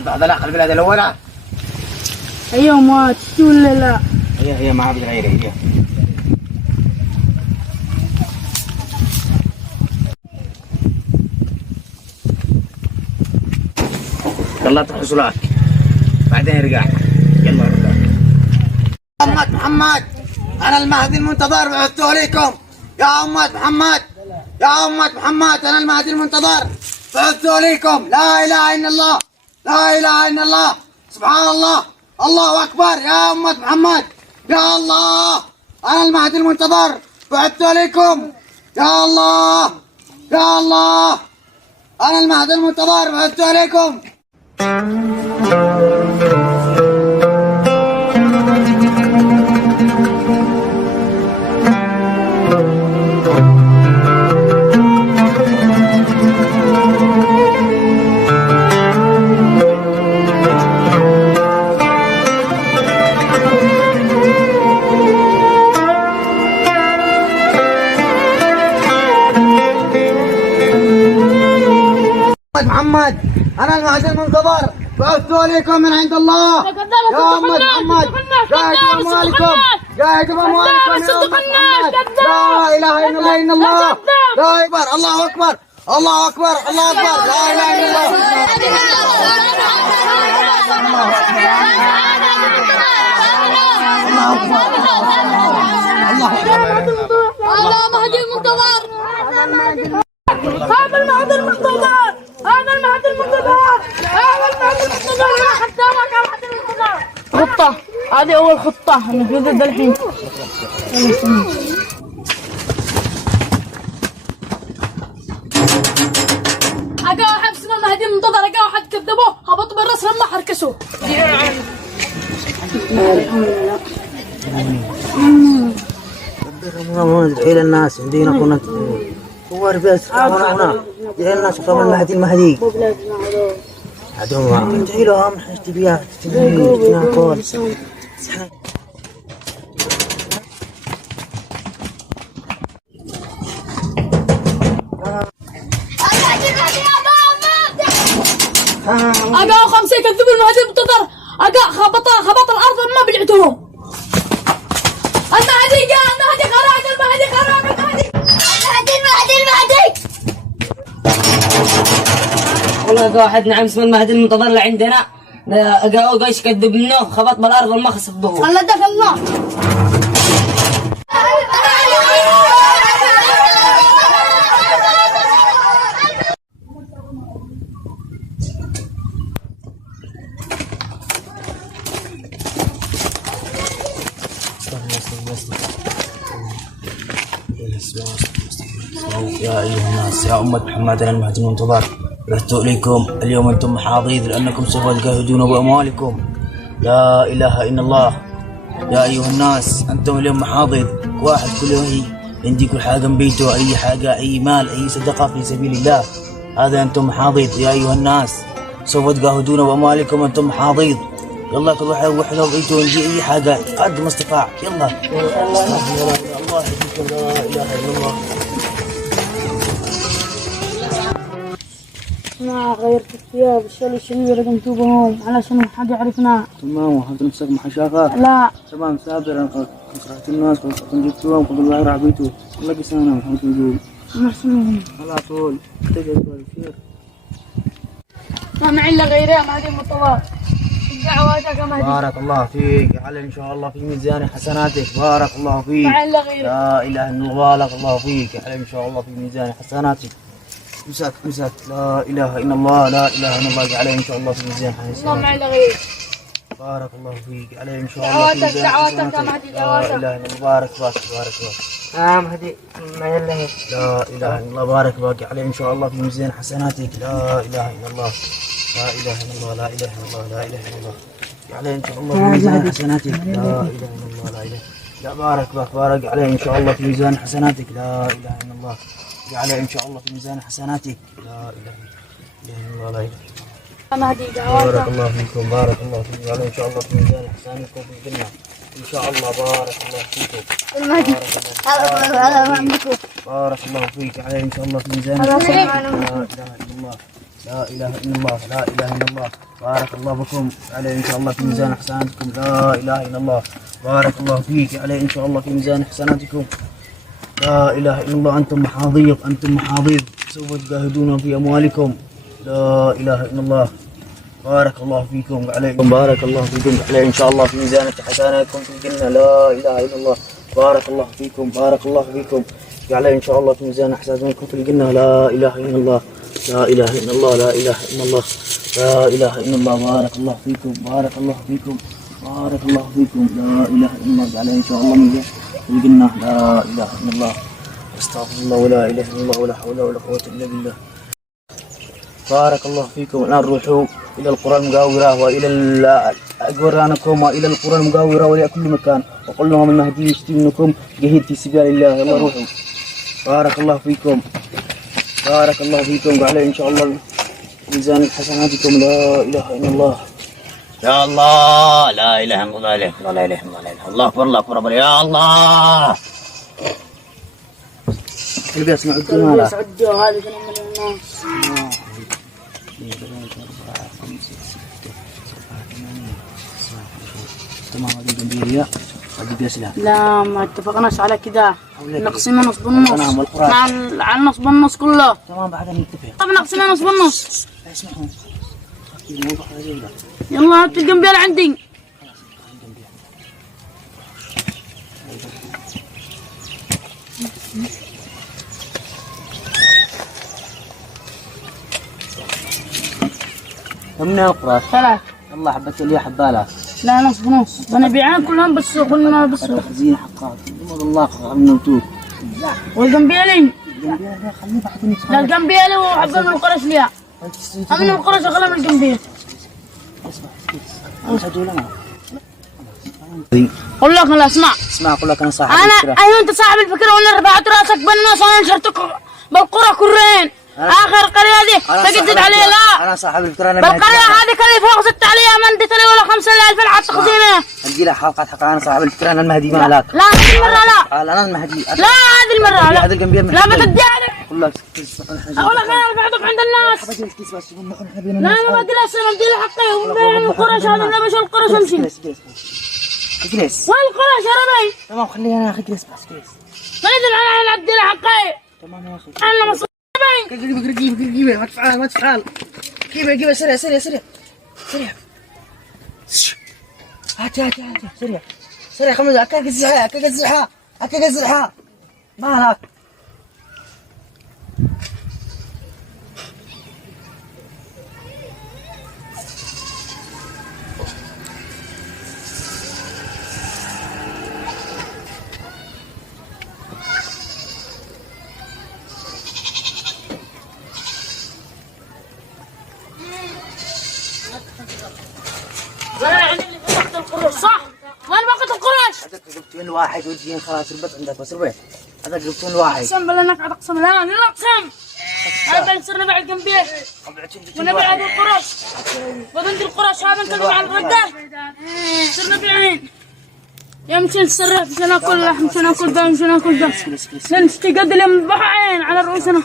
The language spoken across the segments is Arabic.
البعض البلاد الأولى. أيوة ما تشتي ولا لا؟ هي ما عبد غيري هي. يلا تروح صلاك بعدين يرجع. يلا ارجع. محمد أنا المهدي المنتظر بعثت إليكم يا أمة محمد. يا أمة محمد أنا المهدي المنتظر بعثت إليكم. لا إله إلا الله. لا إله إلا الله. سبحان الله. الله أكبر. يا أمة محمد يا الله أنا المهدي المنتظر بعثت إليكم. يا الله يا الله أنا المهدي المنتظر بعثت إليكم. محمد أنا المهدي المنتظر بعثت إليكم من عند الله. يا أمة محمد جاهدوا بأموالكم. جاهدوا بأموالكم يا أمة محمد. لا إله إلا الله. لا أكبر. الله أكبر. الله أكبر. الله أكبر. لا إله إلا الله. الله مهدي المنتظر. هذا المهدي المنتظر. هذا المهدي المنتظر. هذا المهدي المنتظر. قدامك يا مهدي المنتظر. خطة هذه أول خطة نفذها الحين. ألقى واحد اسمه المهدي المنتظر. ألقى واحد كذبوه هبطوا بالراس لما حركسوه. إلى الناس عندنا كنا هو بس هنا إلى الناس كمان المهدي عدو ادعي لهم حاجتي بيها تناقول. أقا 5 يكذبوا المهدي المنتظر. أقا خبط الأرض ما بلعتهم. المهدي جاء. المهدي خرج. المهدي خرج. المهدي والله أقا واحد نعم اسمه المهدي المنتظر لعندنا. أقا ايش كذب منه خبط بالأرض وما خسف به. خلدك الله. يا أيها الناس يا أمة محمد أنا المهدي المنتظر بعثت إليكم. اليوم أنتم محاضير لأنكم سوف تجاهدون بأموالكم. لا إله إلا الله. يا أيها الناس أنتم اليوم محاضير. واحد كله عندي كل حاجة من بيته أي حاجة أي مال أي صدقة في سبيل الله. هذا أنتم محاضير. يا أيها الناس سوف تجاهدون بأموالكم. أنتم محاضير. يلا كل واحد يروح له بيته يجي أي حاجة قد ما استطاع. يلا الله يهديكم. لا إله إلا الله. ما غيرت الثياب الشال شنو رقمتوا بهم علشان ما حد يعرفنا. تمام وحط نفسك ما شافك. لا تمام سابر مسرحة الناس جبتوهم قبل ما يروح بيته. الله بسنة محمد نجوم محسنهم على طول تجي خير. ما معي الا غيره مهدي المنتظر. دعواتك يا مهدي. بارك الله فيك. جعل ان شاء الله في ميزان حسناتك. بارك الله فيك. معي الا غيره. لا اله الا الله. بارك الله فيك. جعل ان شاء الله في ميزان حسناتك. امسك لا اله الا الله. لا اله الا الله. جعل ان شاء الله في ميزان حسناتك. الله معي الا غيره. بارك الله فيك عليه ان شاء الله. دعواتك يا مهدي، دعواتك. لا اله الا الله. بارك باك بارك باك. مهدي ما يلا لا اله الا الله. بارك باك عليه ان شاء الله في ميزان حسناتك. لا اله الا الله. لا اله الا الله. لا اله الا الله. لا اله الا الله. عليه ان شاء الله في ميزان حسناتك. لا اله الا الله. لا اله. لا بارك باك بارك عليه ان شاء الله في ميزان حسناتك. لا اله الا الله. عليه ان شاء الله في ميزان حسناتك. لا اله الا الله. لا اله. مهدي بارك دعواتك. الله فيكم بارك الله فيكم عليه ان شاء الله في ميزان حسناتكم في الجنه ان شاء الله. بارك الله فيكم. المهدي هذا ما عندكم. بارك الله فيك عليه ان شاء الله في ميزان حسناتك. لا اله الا الله. لا اله الا الله. لا اله الا الله. بارك الله بكم عليه ان شاء الله في ميزان حسناتكم. لا اله الا الله. بارك الله فيك عليه ان شاء الله في ميزان حسناتكم. لا اله الا الله. انتم محاضيض انتم محاضيض سوف تجاهدون في اموالكم. لا اله الا الله. بارك الله فيكم عليه. بارك الله فيكم عليه ان شاء الله في ميزان حسناتكم في الجنه. لا اله الا الله. بارك الله فيكم بارك الله فيكم عليه ان شاء الله في ميزان حسناتكم في الجنه. لا اله الا الله. لا اله الا الله. لا اله الا الله. لا اله الا الله. بارك الله فيكم بارك الله فيكم بارك الله فيكم. لا اله الا الله. عليه ان شاء الله ميزان في الجنه. لا اله الا الله. استغفر الله ولا اله الا الله ولا حول ولا قوه الا بالله. بارك الله فيكم. الآن روحوا إلى القرى المجاورة وإلى أجورانكم وإلى القرى المجاورة وإلى كل مكان وقل لهم المهدي يشتي منكم جهد في سبيل الله. يلا روحوا. بارك الله فيكم بارك الله فيكم وعليه إن شاء الله ميزان حسناتكم. لا إله إلا الله. يا الله. لا إله إلا الله. لا إله إلا الله. لا إله إلا الله. الله أكبر الله أكبر. يا الله. اللي بيسمع الجمال سعدوا هذه من الناس. تمام. هذه الجمبيرية هذه بيسلها. لا ما اتفقناش على كده. نقسمها نص بالنص. تمام. والقرآن على النص بالنص كله. تمام. بعدها نتفق. طب نقسمها نص بالنص. اسمعوا الموضوع هذا جيد. يلا هات الجنبيل عندي. ومن القرآن 3. الله حبت لي حبالة. لا نص بنص. بنبيعان كلهم بس قلنا بس. التخزين حقات والله عم نوتوك. والجنبيلين. خليه بعد لا الجنبيل وحبة من القرش ليها. من القرش أغلى من الجنبيل. قل لك لا اسمع. اسمع اقول لك انا صاحب انا ايوه انت صاحب الفكره وانا رفعت راسك بالناس وانا نشرتك بالقرى كلين. اخر قريه دي تجي تزيد عليه. لا انا صاحب الفكره. انا بالقريه هذه كلي فوق 6 عليها ما اديت لي ولا 5,000 على التخزينه. ادي لها حلقات حق. انا صاحب الفكره. انا المهدي مالك. لا هذه المره لا. انا المهدي. لا هذه المره لا. هذا الجنبيه لا ما تدي عليك. اقول لك اقول لك انا رفعتك عند الناس. لا انا ما اجلس انا بدي لي حقي ومبيع القرش هذا لا مش القرش امشي. اجلس. وين القرش يا ربي؟ تمام. خليني انا اخي اجلس بس اجلس. ما ندري انا ادي لي حقي. تمام يا اخي. انا مصيبه. جيبه ما تفعل ما تفعل. جيبه سريع سريع سريع سريع. هات سريع سريع. خمس اكاك الزرحه مالك. صح. وين باقي القرش؟ هذاك جبتين واحد وديين خلاص ربط عندك بس ربيت. هذاك جبتين واحد. اقسم بالله انك قاعد اقسم. لا اقسم. انا بنصير نبيع الجنبيه ونبيع هذه القرش وبنت القرش هذا انت مع الغداء صرنا نبيعين. يمشي نسرح مشان ناكل لحم مشان ناكل دم مشان ناكل دم نشتي قد اليوم نذبحين على رؤوسنا.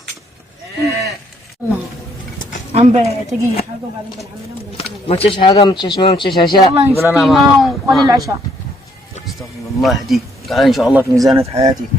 عم بيع دقيقة حاجة وبعدين بنحملهم. ما تشيش حاجة ما تشيش ما تشيش عشاء. والله نشتي ما وقليل العشاء. استغفر الله يهديك. تعال ان شاء الله في ميزانة حياتك.